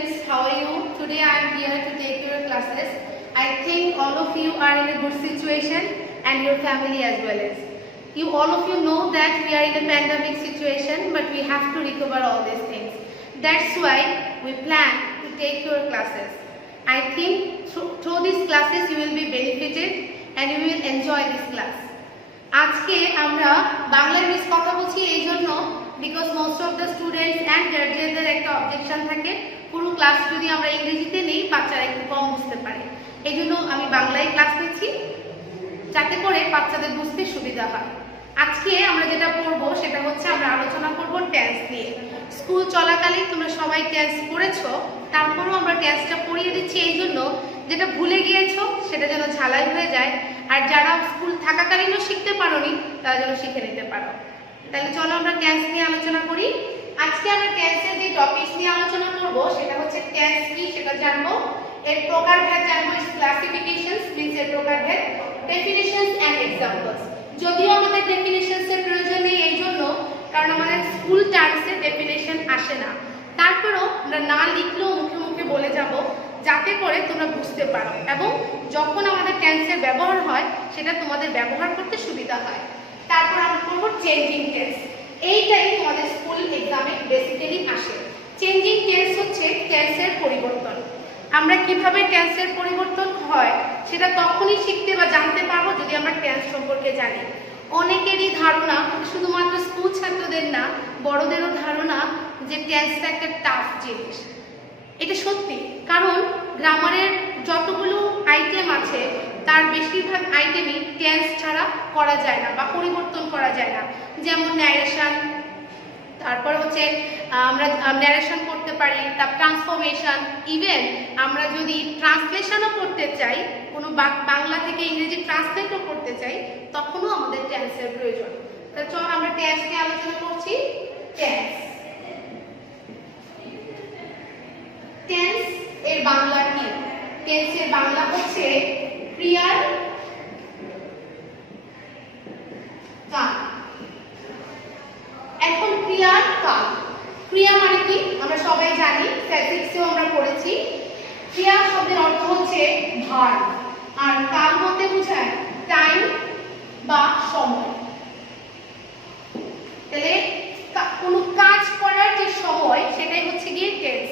students, how are you? Today I am here to take your classes. I think all of you are in a good situation and your family as well as. All of you know that we are in a pandemic situation, but we have to recover all these things. That's why we plan to take your classes. I think through these classes you will be benefited and you will enjoy this class. আজকে আমরা Bangla miss কথা বলছি এই জন্য because most of the students and গার্জিয়ানদের একটা objection থাকে পুরো ক্লাস যদি আমরা ইংরেজিতে নেই বাচ্চারা একটু কম বুঝতে পারে এই জন্য আমি বাংলায় ক্লাস নিচ্ছি যাতে করে বাচ্চাদের বুঝতে সুবিধা হয় আজকে আমরা যেটা পড়বো সেটা হচ্ছে আমরা আলোচনা করব টেন্স নিয়ে স্কুল চলাকালীন তোমরা সবাই টেন্স পড়েছো তারপরেও আমরা টেন্সটা পড়িয়ে দিচ্ছি এই জন্য যেটা ভুলে গিয়েছো সেটা যেন ঝালাই হয়ে যায় আর যারা স্কুল থাকাকালীনও শিখতে পারোনি তারা যেন শিখে নিতে পারো তাহলে চলো আমরা টেন্স নিয়ে আলোচনা করি আজকে আমরা টেন্সের যে টপিকস নিয়ে আলোচনা করব সেটা হচ্ছে টেন্স কি সেটা জানবো এর প্রকারভেদ জানবো ক্লাসিফিকেশনস মিন্স এর প্রকারভেদ ডেফিনিশনস এন্ড এক্সাম্পলস যদিও আমাদের ডেফিনিশনস এর প্রয়োজন নেই এই জন্য কারণ আমাদের স্কুল টার্মসে ডেফিনিশন আসে না তারপরেও আমরা না লিখলেও মুখে মুখে বলে যাব যাতে করে তোমরা বুঝতে পারো এবং যখন আমাদের টেন্সের ব্যবহার হয় সেটা তোমাদের ব্যবহার করতে সুবিধা হয় তারপর আমরা করব চেঞ্জিং টেন্স এইটাই তোমাদের স্কুল এক্সামে বেসিক্যালি আসে চেঞ্জিং টেন্স হচ্ছে টেন্সের পরিবর্তন আমরা কিভাবে টেন্সের পরিবর্তন হয় সেটা তখনই শিখতে বা জানতে পারবো যদি আমরা টেন্স সম্পর্কে জানি অনেকেরই ধারণা শুধুমাত্র স্কুল ছাত্রদের না বড়দেরও ধারণা যে টেন্সটা একটা টাফ জিনিস এটা সত্যি কারণ গ্রামারের যতগুলো আইটেম আছে তার বেশিরভাগ আইটেমই টেন্স ছাড়া করা যায় না বা পরিবর্তন করা যায় না যেমন ন্যারেশন তারপর হচ্ছে আমরা ন্যারেশন করতে পারি তার ট্রান্সফরমেশন ইভেন আমরা যদি ট্রান্সলেশনও করতে চাই কোনো বাংলা থেকে ইংরেজি ট্রান্সলেটও করতে চাই তখনও আমাদের টেন্সের প্রয়োজন তাহলে চল আমরা টেন্স নিয়ে আলোচনা করছি টেন্স টেন্স এর বাংলা কি টেন্সের বাংলা হচ্ছে ক্রিয়ার কাল এখন ক্রিয়ার কাল ক্রিয়া মানে কি আমরা সবাই জানি স্ট্যাটিস্টিক্সেও আমরা পড়েছি ক্রিয়া শব্দের অর্থ হচ্ছে ভার্ব আর কাল বলতে বোঝায় টাইম বা সময় তাহলে কোনো কাজ করার যে সময় সেটাই হচ্ছে গিয়ে টেন্স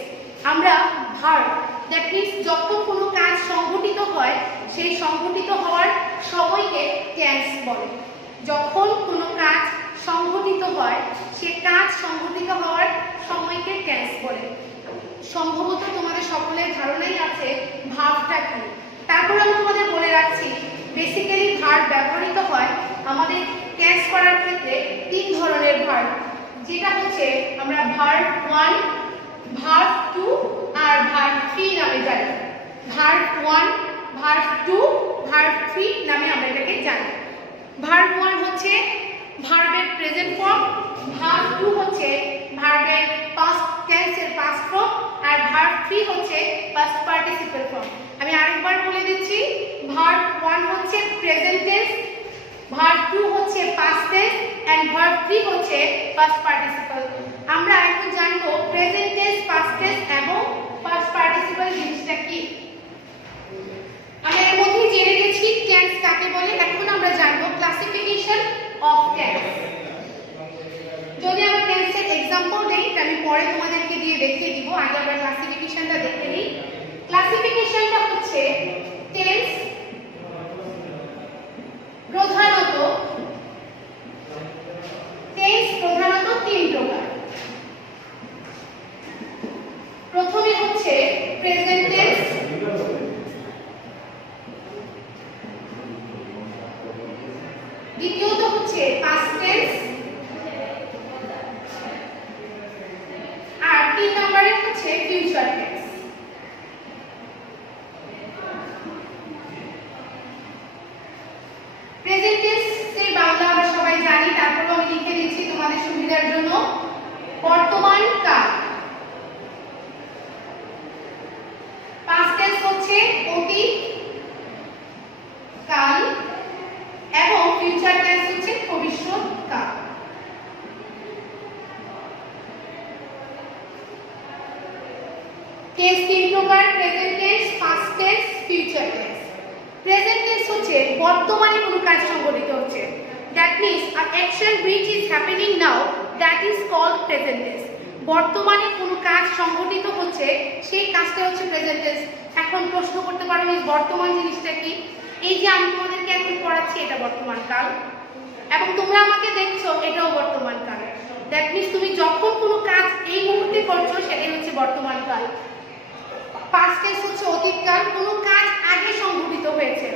আমরা ভার্ব দ্যাট মিন্স যখন কোনো কাজ সংঘটিত হয় সেই সংঘটিত হওয়ার সময়কে টেন্স বলে যখন কোনো কাজ সংঘটিত হয় সে কাজ সংঘটিত হওয়ার সময়কে টেন্স বলে সম্ভবত তোমাদের সকলের ধারণাই আছে ভার্বটা কি তারপর আমি তোমাদের বলে রাখছি বেসিক্যালি ভার্ব ব্যবহৃত হয় আমাদের টেন্স করার ক্ষেত্রে তিন ধরনের ভার্ব যেটা হচ্ছে আমরা ভার্ব 1 ভার্ব 2 আর ভার্ব 3 নামে জানি ভার্ব 1 ভার্ব 2 ভার্ব 3 নামে আমরা এটাকে জানি ভার্ব 1 হচ্ছে ভার্বের প্রেজেন্ট ফর্ম ভার্ব 2 হচ্ছে ভার্বের পাস্ট টেন্সের পাস্ট ফর্ম আর ভার্ব 3 হচ্ছে পাস্ট পার্টিসিপল ফর্ম আমি আরেকবার বলে দিচ্ছি ভার্ব 1 হচ্ছে প্রেজেন্ট টেন্স ভার্ব 2 হচ্ছে পাস্ট টেন্স এন্ড ভার্ব 3 হচ্ছে পাস্ট পার্টিসিপল আমরা এখন জানবো প্রেজেন্ট টেন্স পাস্ট টেন্স এবং পাস্ট পার্টিসিপল জিনিসটা কি আমরা এর মধ্যে জেনে গেছি টেন্স কাকে বলে এখন আমরা জানবো ক্লাসিফিকেশন অফ টেন্স যদি আমরা টেন্সের एग्जांपल দেই তাহলে পরে তোমাদেরকে দিয়ে দেখিয়ে দিব আগে আমরা ক্লাসিফিকেশনটা দেখে নিই ক্লাসিফিকেশনটা হচ্ছে টেন্স প্রধানত তিন প্রকার প্রথমে হচ্ছে প্রেজেন্ট টেন্স দ্বিতীয়ত হচ্ছে পাস্ট টেন্স আর তিন নম্বরে হচ্ছে ফিউচার টেন্স প্রেজেন্ট টেন্সের বাংলা আমরা সবাই জানি তারপর আমি লিখে দিচ্ছি তোমাদের সুবিধার জন্য বর্তমান কাল পাস্ট টেন্স হচ্ছে অতীত কাল এবং ফিউচার টেন্স হচ্ছে ভবিষ্যৎ কাল প্রেজেন্ট টেন্স হচ্ছে বর্তমানে কোনো কাজ সংঘটিত হচ্ছে। That means a action which is happening now, that is called present tense. বর্তমানে কোনো কাজ সংঘটিত হচ্ছে, সেই কাজটা হচ্ছে প্রেজেন্ট টেন্স। এখন প্রশ্ন করতে পারো এই বর্তমান জিনিসটা কি? এই যে আমি তোমাদেরকে এখন পড়াচ্ছি এটা বর্তমান কাল, এবং তোমরা আমাকে দেখছো এটাও বর্তমান কাল। দ্যাট মিন্স তুমি যখন কোনো কাজ এই মুহূর্তে করছো সেটাই হচ্ছে বর্তমান কাল। পাস্ট টেন্স হচ্ছে অতীতকাল, কোনো কাজ আগে সংঘটিত হয়েছে।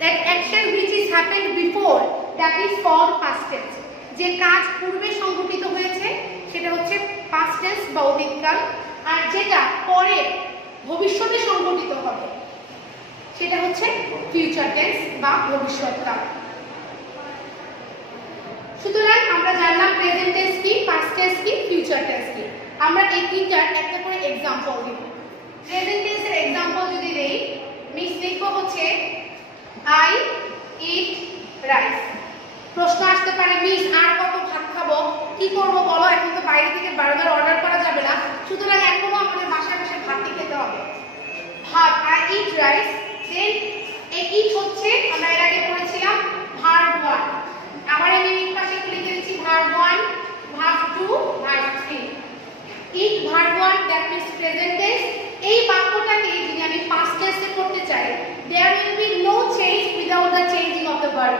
That action which is happened before, that is called past tense. যে কাজ পূর্বে সংঘটিত হয়েছে সেটা হচ্ছে পাস্ট টেন্স বা অতীতকাল, আর যেটা পরে ভবিষ্যতে সংঘটিত হবে সেটা হচ্ছে ফিউচার টেন্স বা ভবিষ্যৎকাল। সুতরাং আমরা জানলাম প্রেজেন্ট টেন্স কি, পাস্ট টেন্স কি, ফিউচার টেন্স কি। আমরা এই তিনটার একটা করে এক্সাম্পল দিব। প্রেজেন্ট টেন্সের এক্সাম্পল যদি দেই, মিস লিখবো হচ্ছে আই ইট রাইস। প্রশ্ন আসতে পারে মিস আর কত ভাত খাবো, কি করবো বলো, এখন তো বাইরে থেকে বারবার অর্ডার করা যাবে না, সুতরাং এখনো আমাদের বাসায় বসে ভাতই খেতে হবে। ভাত, আই ইট রাইস। দেন এই ইট হচ্ছে আমরা এর আগে পড়েছিলাম ভার্ব 1, আবার আমি এই পাশে লিখে দিচ্ছি verb 1, verb 2, verb 3। It verb 1 that means present tense. এই বাক্যটাকে যদি আমি পাস্ট টেন্সে করতে চাই, there will be no change without the changing of the verb।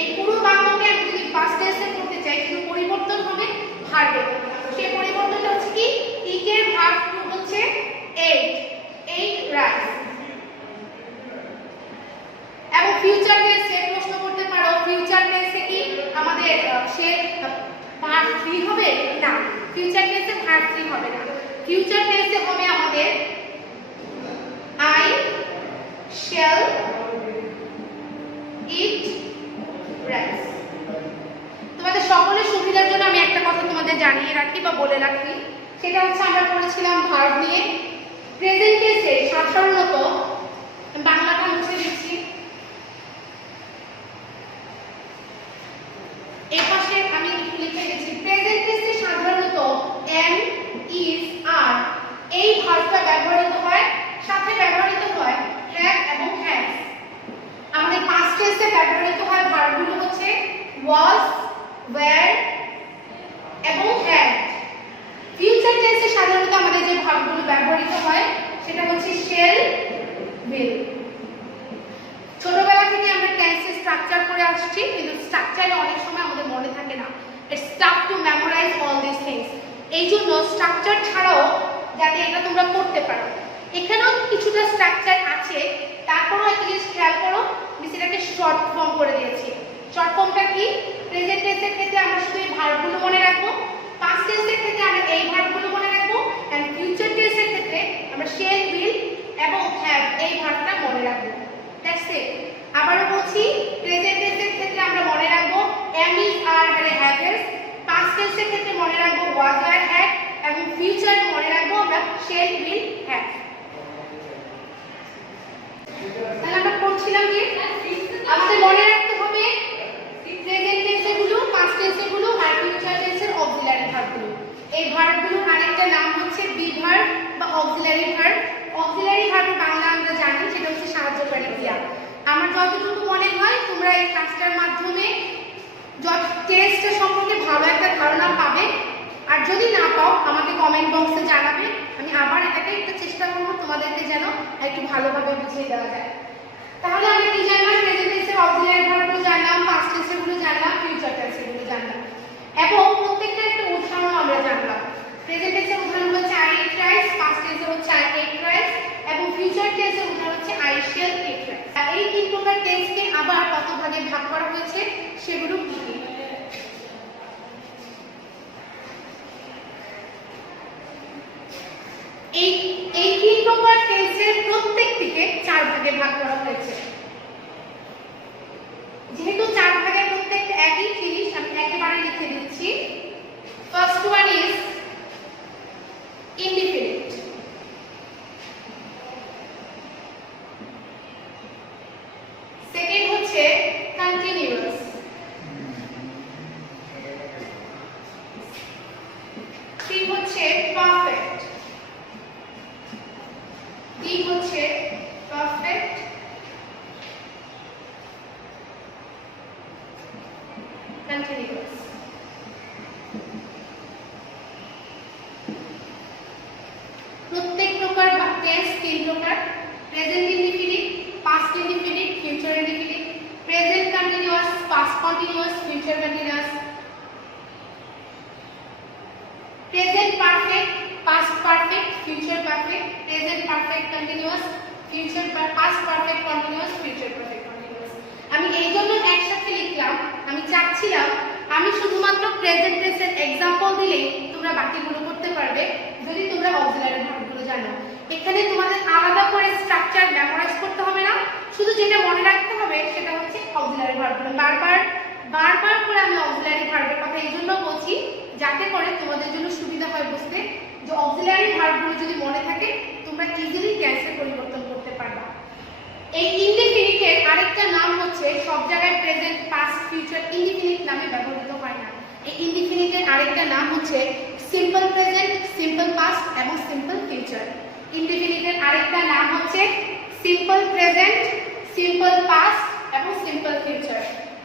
এই পুরো বাক্যকে আমি যদি পাস্ট টেন্সে করতে চাই কিন্তু পরিবর্তন হবে ভার্বে। সেই পরিবর্তনটা হচ্ছে কি, ইট এর ভার্ব 2 হচ্ছে ate, ate rice। এবং ফিউচার টেন্সে প্রশ্ন করতে পারো ফিউচার টেন্সে কি আমাদের সে ভার্ব 3 হবে? না, ফিউচার টেন্সে ভার্ব 3 হবে না। ফিউচার টেন্সে হবে আমাদের I shall eat rice। তোমাদের সকলের সুবিধার জন্য আমি একটা কথা তোমাদের জানিয়ে রাখি বা বলে রাখি, সেটা হচ্ছে আমরা পড়েছিলাম ভার্ব নিয়ে। প্রেজেন্ট টেন্সে সাধারণত, বাংলাটা মুছে দিচ্ছি, এই পাশে আমি লিখে দিচ্ছি প্রেজেন্ট টেন্সে সাধারণত am, is, are এই ভার্বটা ব্যবহৃত হয়, সাথে ব্যবহৃত হয় have এবং has। আমাদের পাস্ট টেন্সে ব্যবহৃত হয় ভার্বগুলো হচ্ছে was, were এবং had। ফিউচার টেন্সে সাধারণত আমাদের যে ভার্বগুলো ব্যবহৃত হয় সেটা হচ্ছে shall, will। ছোটবেলা থেকে আমরা টেন্সের স্ট্রাকচার করে আসছি, কিন্তু স্ট্রাকচারে অনেক সময় আমাদের মনে থাকে না। It's tough to memorize all this things. এই জন্য স্ট্রাকচার ছাড়াও যাতে এটা তোমরা করতে পারো, এখানেও কিছুটা স্ট্রাকচার আছে, তারপরও একটা জিনিস খেয়াল করো, আমি সেটাকে শর্ট ফর্ম করে দিয়েছি। শর্ট ফর্মটা কি? প্রেজেন্ট টেন্সের ক্ষেত্রে আমরা শুধু এই ভার্বগুলো মনে রাখবো, পাস্ট টেন্সের ক্ষেত্রে আমরা এই ভার্বগুলো মনে রাখবো, এন্ড ফিউচার টেন্সের ক্ষেত্রে আমরা shall, will এবং have এই ভার্বটা মনে রাখবো। That's it. আবারও বলছি, প্রেজেন্ট টেন্সের ক্ষেত্রে আমরা মনে রাখবো am, is, are, have, has। Past টেন্সের ক্ষেত্রে মনে রাখবো was, were, had এবং ফিউচারে মনে রাখবো আমরা shall, will, have। তাহলে আমরা পড়ছিলাম যে আমাদের মনে রাখতে হবে প্রেজেন্ট টেন্সের গুলো, পাস্ট টেন্সের গুলো আর ফিউচার টেন্সের অক্সিলারি ভার্বগুলো। এই ভার্বগুলোর আরেকটা নাম হচ্ছে বি ভার্ব বা auxiliary verb. Auxiliary verb Bangla আমরা জানি সেটা হচ্ছে সাহায্যকারী ক্রিয়া। আমার যতটুকু মনে হয় তোমরা এই ক্লাসটার মাধ্যমে টেস্টের সম্পর্কে ভালো একটা ধারণা পাবে, আর যদি না পাও আমাকে কমেন্ট বক্সে জানাবে, আমি আবার এটাকে একটু চেষ্টা করবো তোমাদেরকে যেন একটু ভালোভাবে বুঝিয়ে দেওয়া যায়। তাহলে আমি কি জানলাম? প্রেজেন্ট টেন্সের অক্সিলারি ভার্বগুলো জানলাম, পাস্ট টেন্সের গুলো জানলাম, ফিউচার টেন্সের গুলো জানলাম, এবং প্রত্যেকটা একটা উদাহরণ আমরা জানলাম। প্রেজেন্ট টেন্সের উদাহরণ হচ্ছে I eat rice, পাস্ট টেন্সে হচ্ছে I ate rice এবং ফিউচার টেন্সের উদাহরণ হচ্ছে I shall eat rice। এই তিন প্রকার টেন্সকে আবার কত ভাগে ভাগ করা হয়েছে সেগুলো কি কি? এই তিন প্রকার টেন্সের প্রত্যেকটিকে 4 ভাগে ভাগ করা হয়েছে। যেহেতু 4 ভাগের প্রত্যেকটা একই জিনিস, আমি একেবারে লিখে দিচ্ছি। First one is indefinite, second হচ্ছে continuous, থ্রি হচ্ছে perfect, ডি হচ্ছে perfect, future past perfect continuous, future perfect continuous. আমি এই জন্য একসাথে লিখলাম, আমি চাচ্ছিলাম আমি শুধুমাত্র প্রেজেন্ট টেন্সের एग्जांपल দিলেই তোমরা বাকিগুলো করতে পারবে যদি তোমরা অক্সিলারি ভার্বগুলো জানো। এখানে তোমাদের আলাদা করে স্ট্রাকচার মেমোরাইজ করতে হবে না, শুধু যেটা মনে রাখতে হবে সেটা হচ্ছে অক্সিলারি ভার্বগুলো। বারবার করে আমি অক্সিলারি ভার্বের কথা এই জন্য বলছি যাতে করে তোমাদের জন্য সুবিধা হয় বুঝতে, যে অক্সিলারি ভার্বগুলো যদি মনে থাকে তোমরা ইজিলি টেন্সে পরিবর্তন করতে পারবে। এই ইনডিফিনিটের আরেকটা নাম হচ্ছে, সব জায়গায় প্রেজেন্ট পাস্ট ফিউচার ইনডিফিনিট নামে ব্যবহৃত হয় না। এই ইনডিফিনিটের আরেকটা নাম হচ্ছে সিম্পল প্রেজেন্ট, সিম্পল পাস্ট এবং সিম্পল ফিউচার। ইনডিফিনিটের আরেকটা নাম হচ্ছে সিম্পল প্রেজেন্ট, সিম্পল পাস্ট এবং সিম্পল ফিউচার।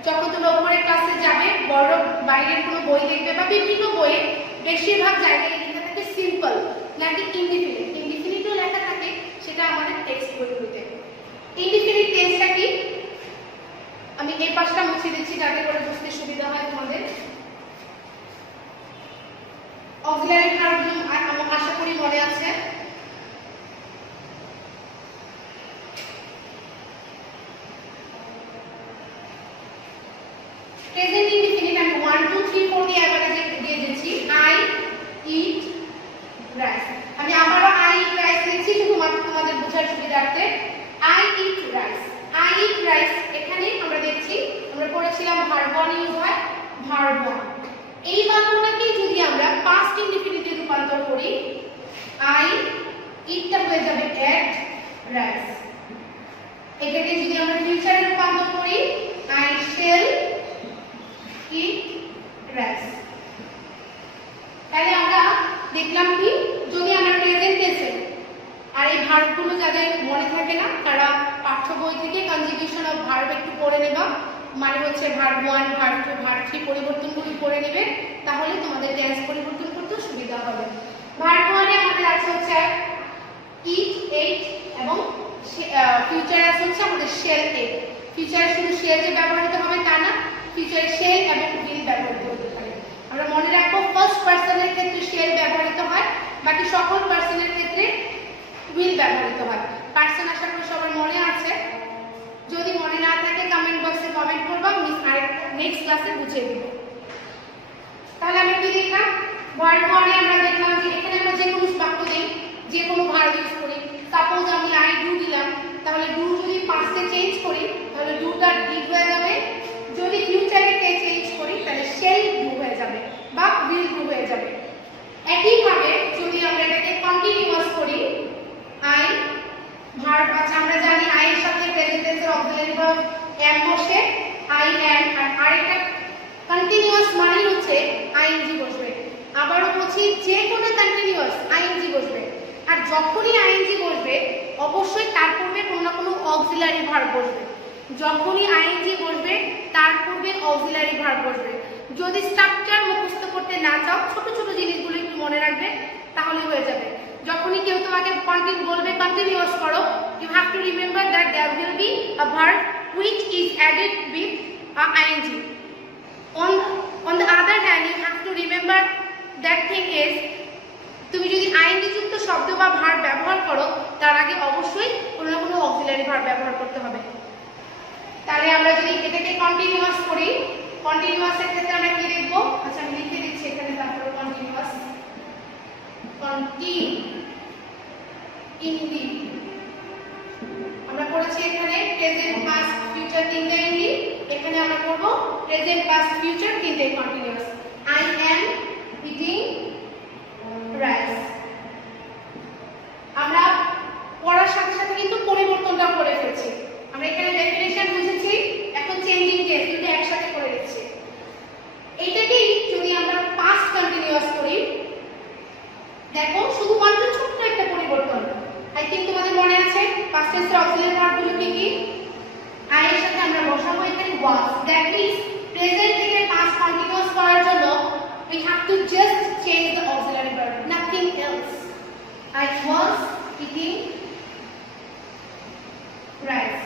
যখন তোমরা উপরের ক্লাসে যাবে, বড় বাইরের কোনো বই দেখবে বা বিভিন্ন বইয়ে বেশিরভাগ জায়গায় লেখা থাকে সিম্পল নাকি ইনডিফিনিট, ইনডিফিনিটও লেখা থাকে, সেটা আমাদের টেক্সট বইগুলোতে। ইনডিফিনিট টেন্সটা কি আমি এই পাশটা মুছে দিচ্ছি যাতে করে বুঝতে সুবিধা হয় তোমাদের। অক্সিলারি ভার্বগুলো আমি আশা করি মনে আছে। প্রেজেন্ট ইনডিফিনিট আমি 1 2 3 4 দিয়ে এভারেজে দিয়ে দিচ্ছি। I eat rice. আমি আবারও আই ইট রাইস লিখছি শুধুমাত্র তোমাদের বোঝার সুবিধার্থে। I eat rice. I eat rice এখানে আমরা দেখছি, আমরা পড়েছিলাম ভার্ব 1 ইউজ হয়, ভার্ব 1। এই বাক্যটাকে যদি আমরা পাস্ট ইনডিফিনিটে রূপান্তর করি, I eat টা হয়ে যাবে ate rice। এটাকে যদি আমরা ফিউচারে রূপান্তর করি, I shall eat rice। তাহলে আমরা দেখলাম কি, যদি আমরা প্রেজেন্ট টেন্সে আর এই ভার্বগুলো যাদের মনে থাকে না তারা পাঠ্য বই থেকে কনজুগেশন অফ ভার্ব একটু পড়ে নেবা, মানে হচ্ছে ভার্ব 1 ভার্ব 2 ভার্ব 3 পরিবর্তনগুলো করে নেবে, তাহলে তোমাদের টেন্স পরিবর্তন করতে সুবিধা হবে। ভার্ব 1 এ আমাদের আছে হচ্ছে ইট এইট এবং ফিউচারে আছে হচ্ছে আমাদের শেল এট। ফিউচারে শুধু শেল যে ব্যবহৃত হবে তা না, ফিউচারে শেল এবং উইল ব্যবহৃত হতে পারে। আমরা মনে রাখবো ফার্স্ট পারসনের ক্ষেত্রে শেল ব্যবহৃত হয়, বাকি সকল পারসনের ক্ষেত্রে উইল ব্যবহৃত হয়। পারসন আশা করি সবার মনে আছে, যদি মনে না থাকে কমেন্ট বক্সে কমেন্ট করবা, মিস আরেকটা নেক্সট ক্লাসে বুঝিয়ে দেব। তাহলে আমরা কি দেখলাম, ভার্ব 1 এ আমরা দেখলাম যে এখানে আমরা যে কোনো বাক্য দেই, যে কোনো ভার্ব ইউজ করি। সাপোজ আমি আই ডু দিলাম, তাহলে ডু যদি পাস্টে চেঞ্জ করি তাহলে ডুটা ডিড হয়ে যাবে, যদি ফিউচারে চেঞ্জ করি তাহলে শেল ডু হয়ে যাবে বা উইল ডু হয়ে যাবে। একইভাবে যদি আমরা এটাকে কন্টিনিউয়াস করি, আই ভার্ব, আচ্ছা আমরা জানি আই এর সাথে প্রেজেন্ট টেন্সের অক্সিলারি ভার্ব এম বসে, আই এম, আর আরেকটা কন্টিনিউয়াস মানে হচ্ছে আইএনজি বসবে। আবারও বলছি, যে কোনো কন্টিনিউয়াস আইএনজি বসবে, আর যখনই আইএনজি বসবে অবশ্যই তার পূর্বে কোনো না কোনো অক্সিলারি ভার্ব বসবে। যখনই আইএনজি বসবে তার পূর্বে অক্সিলারি ভার্ব বসবে। যদি স্ট্রাকচার মুখস্থ করতে না চাও, ছোট ছোট জিনিসগুলো একটু মনে রাখবে তাহলে হয়ে যাবে। যখনই কেউ তোমাকে বলবে কন্টিনিউয়াস করো, you have to remember that there will be a verb which is added with a ing. On the other hand, you have to remember that thing is, তুমি যদি ing যুক্ত শব্দ বা ভার্ব ব্যবহার করো তার আগে অবশ্যই কোনো না কোনো অক্সিলারি ভার্ব ব্যবহার করতে হবে। তাহলে আমরা যদি এটাকে কন্টিনিউয়াস করি, কন্টিনিউয়াসের ক্ষেত্রে আমরা কি দেখব, আচ্ছা আমি লিখে দিচ্ছি এখানে, তারপরে কন্টিনিউয়াস ইনডি আমরা পড়েছি এখানে প্রেজেন্ট পাস্ট ফিউচার তিনটা ইনডি, এখানে আমরা করব প্রেজেন্ট পাস্ট ফিউচার তিনটাই continuous. I am eating rice. আমরা পড়ার সাথে সাথে কিন্তু পরিবর্তনটা করে ফেলছি। আমরা এখানে ডেফিনিশন বুঝেছি, এখন চেঞ্জিং কেস দুটো একসাথে করে দিচ্ছি। এইটাকেই যদি আমরা পাস্ট কন্টিনিউয়াস করি, দেখো শুধুমাত্র ছোট্ট একটা পরিবর্তন। আই থিংক তোমাদের মনে আছে পাস্ট টেন্সের অক্সিলারি ভার্বগুলো কি কি, আই এর সাথে আমরা বসাবো এখানে ওয়াজ। দ্যাট মিন্স প্রেজেন্ট থেকে পাস্ট কন্টিনিউয়াস করার জন্য we have to just change the auxiliary verb, nothing else. I was eating rice.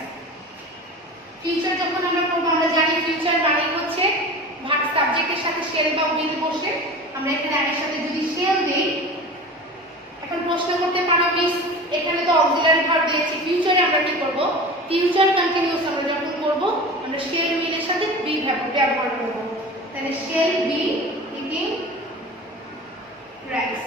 Future যখন আমরা করব, আমরা জানি ফিউচার মানে হচ্ছে ভার্ব সাবজেক্টের সাথে শেল বা উইল বসে। আমরা এখানে এর সাথে যদি শেল দেই, এখন প্রশ্ন করতে পারো মিস এখানে তো অক্সিলারি ভার্ব দিয়েছি, ফিউচারে আমরা কি করব, ফিউচার কন্টিনিউয়াস আমরা যখন করব আমরা শেল উইল এর সাথে বি ব্যবহার করব। তাহলে শেল বি ইটিং রাইস।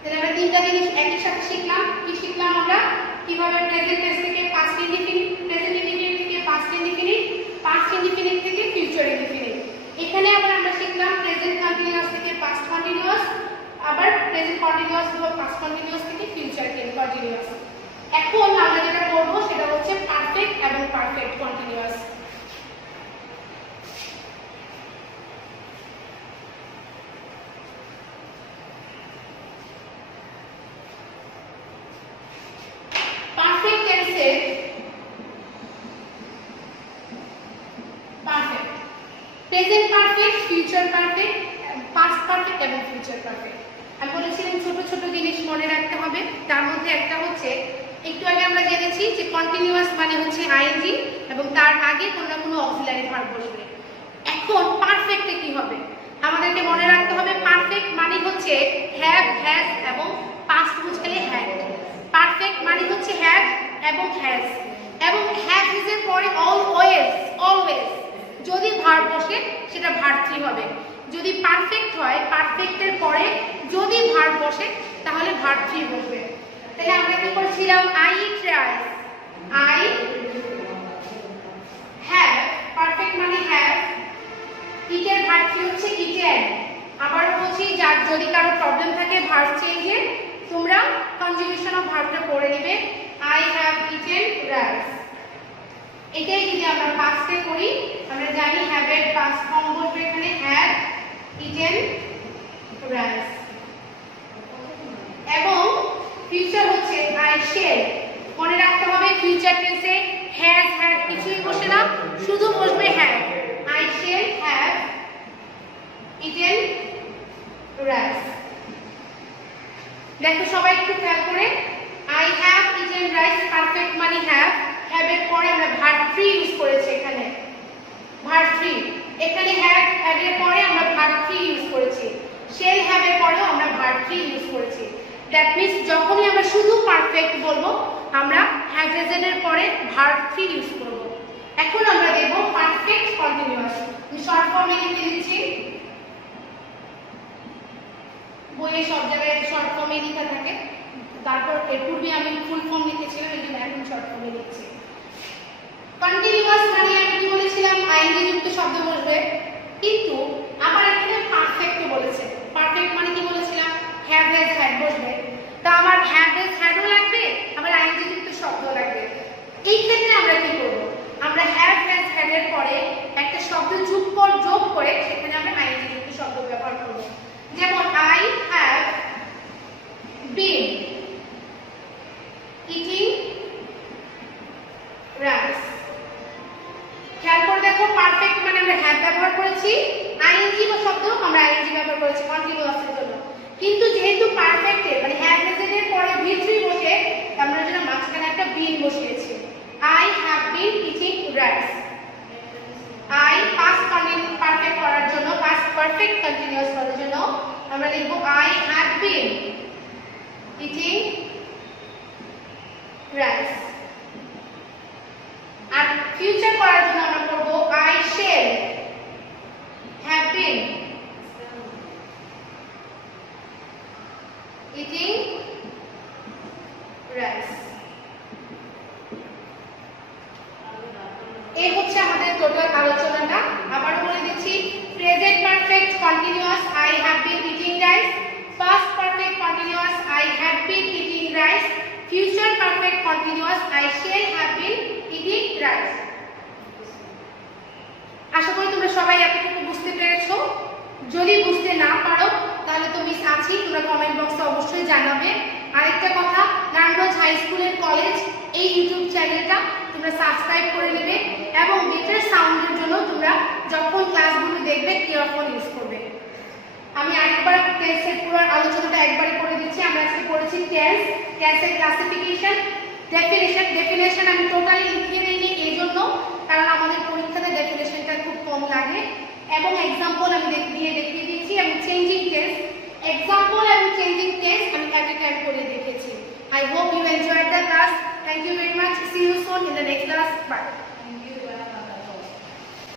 তাহলে আমরা তিনটা জিনিস একই সাথে শিখলাম। কি শিখলাম আমরা, কিভাবে প্রেজেন্ট টেন্স থেকে পাস্ট ইনডিফিনিট, প্রেজেন্ট ইনডিফিনিট থেকে পাস্ট ইনডিফিনিট, পাস্ট ইনডিফিনিট থেকে ফিউচার ইনডিফিনিট। এখানে আবার আমরা শিখলাম প্রেজেন্ট কন্টিনিউয়াস থেকে পাস্ট কন্টিনিউয়াস, আবার প্রেজেন্ট কন্টিনিউয়াস বা পাস্ট কন্টিনিউয়াস থেকে ফিউচার কন্টিনিউয়াস। এখন আমরা যেটা করব সেটা হচ্ছে পারফেক্ট এবং পারফেক্ট কন্টিনিউয়াস। পারফেক্ট টেন্সে perfect, present perfect, future perfect, past perfect এবং ফিউচার পারফেক্ট। আমি বলেছিলাম ছোট ছোট জিনিস মনে রাখতে হবে। তার মধ্যে একটা হচ্ছে, একটু আগে আমরা জেনেছি যে কন্টিনিউয়াস মানে হচ্ছে আইএনজি এবং তার আগে কোনো না কোনো অক্সিলারি ভার্ব বসবে। এখন পারফেক্টে কি হবে, আমাদেরকে মনে রাখতে হবে পারফেক্ট মানে হচ্ছে হ্যাভ, হ্যাজ এবং পাস্ট বুঝালে হ্যাড। পারফেক্ট মানে হচ্ছে হ্যাভ এবং হ্যাজ, এবং হ্যাভ ইজ এর পরে অলওয়েজ, অলওয়েজ যদি ভার্ব বসে সেটা ভার্ব 3 হবে। যদি পারফেক্ট হয়, পারফেক্টের পরে যদি ভার্ব বসে তাহলে ভার্ব 3 বসবে। তাহলে আমরা কি করছিলাম, I eat rice, I have, perfect মানে হ্যাভ, ইটের ভার্ব 3 হচ্ছে ইটেন। আবার বলছি, যার যদি কারো প্রবলেম থাকে ভার্ব চেঞ্জে, তোমরা কনজুগেশন অফ ভার্বটা পড়ে নেবে, আই হ্যাভ ইটেন রাইস। এটাই যদি আমরা পাস্টে করি, আমরা জানি হ্যাভ এর পাস্ট ফর্ম বসবে এখানে হ্যাভ ইটেন রাইস। এবং ফিউচার হচ্ছে আই শেল। মনে রাখতে হবে ফিউচার টেন্সে হ্যাজ, হ্যাড কিছুই বসে না, শুধু বসবে have. I shall have eaten rice. দেখো সবাই একটু খেয়াল করে, I have eaten rice perfect মানে হ্যাভ, হ্যাভ এর পরে আমরা ভার্ব 3 ইউজ করেছি, এখানে ভার্ব 3, এখানে হ্যাভ, হ্যাভ এর পরে আমরা ভার্ব 3 ইউজ করেছি, শেল হ্যাভ এর পরেও আমরা ভার্ব 3 ইউজ করেছি। দ্যাট মিন্স যখনই আমরা শুধু পারফেক্ট বলবো আমরা হ্যাভ এর পরে ভার্ব 3 ইউজ করব। এখন আমরা দেব পারফেক্ট কন্টিনিউয়াস। আমি শর্ট ফর্মে লিখে দিচ্ছি, বইয়ে সব জায়গায় শর্ট ফর্মে লেখা থাকে, তারপর এর পূর্বে আমি ফুল ফর্ম লিখেছিলাম, এই জন্য এখন শর্ট ফর্মে লিখছি। কন্টিনিউয়াস মানে আমি কি বলেছিলাম, আইএনজি যুক্ত শব্দ বসবে, কিন্তু আবার এখানে পারফেক্ট বলেছে। পারফেক্ট মানে কি বলেছিলাম, হ্যাভ, হ্যাজ, হ্যাড বসবে। তা আমার হ্যাভ, হ্যাজ, হ্যাডও লাগবে, আবার আইএনজি যুক্ত শব্দ লাগবে। এই ক্ষেত্রে আমরা কি করব, আমরা হ্যাভ, হ্যাজ, হ্যাড এর পরে একটা শব্দ যোগ করে সেখানে আমরা আইএনজি যুক্ত শব্দ ব্যবহার করব। যেমন I have been eating rice. খেয়াল করে দেখো, পারফেক্ট মানে আমরা হ্যাভ ব্যবহার করেছি, আইএনজি বা শব্দ আমরা আইএনজি ব্যবহার করেছি কন্টিনিউয়াসের জন্য। কিন্তু যেহেতু পারফেক্টে মানে হ্যাভ এর পরে V3 বসে, আমরা যেন মাঝখানে একটা বিন বসিয়েছি, I have been eating rice. I past continuous perfect করার জন্য, পাস্ট পারফেক্ট কন্টিনিউয়াস করার জন্য আমরা লিখব I have been eating rice. আর ফিউচার করার জন্য আমরা করব I shall have been eating rice. এই হচ্ছে আমাদের টোটাল আলোচনাটা। আবার বলে দিচ্ছি, present perfect continuous I have been eating rice, past perfect continuous I have been eating rice, future perfect continuous I shall have been eating rice. আশা করি তোমরা সবাই এতটুকু বুঝতে পেরেছো। যদি বুঝতে না পারো তাহলে তো মিস আছি, তোমরা কমেন্ট বক্সে অবশ্যই জানাবে। আরেকটা কথা, নারায়ণগঞ্জ হাই স্কুলের কলেজ এই ইউটিউব চ্যানেলটা তোমরা সাবস্ক্রাইব করে নেবে এবং বেটার সাউন্ডের জন্য তোমরা যখন ক্লাসগুলো দেখবে ইয়ারফোন ইউজ করবে। আমি আরেকবার টেন্সের পুরো আলোচনাটা একবারে করে দিচ্ছি। আমরা আজকে পড়েছি টেন্স, টেন্সের ক্লাসিফিকেশন, ডেফিনেশন আমি টোটালি লিখে নিইনি এই জন্য, কারণ আমাদের পরীক্ষাতে ডেফিনেশনটা খুব কম লাগে, এবং এক্সাম্পল আমি দেখিয়ে দিয়েছি। এবং changing tense, Example, I am changing tense and at a time করে দেখেছি. I hope you enjoyed the class. Thank you very much. See you soon in the next class. Bye. Thank you.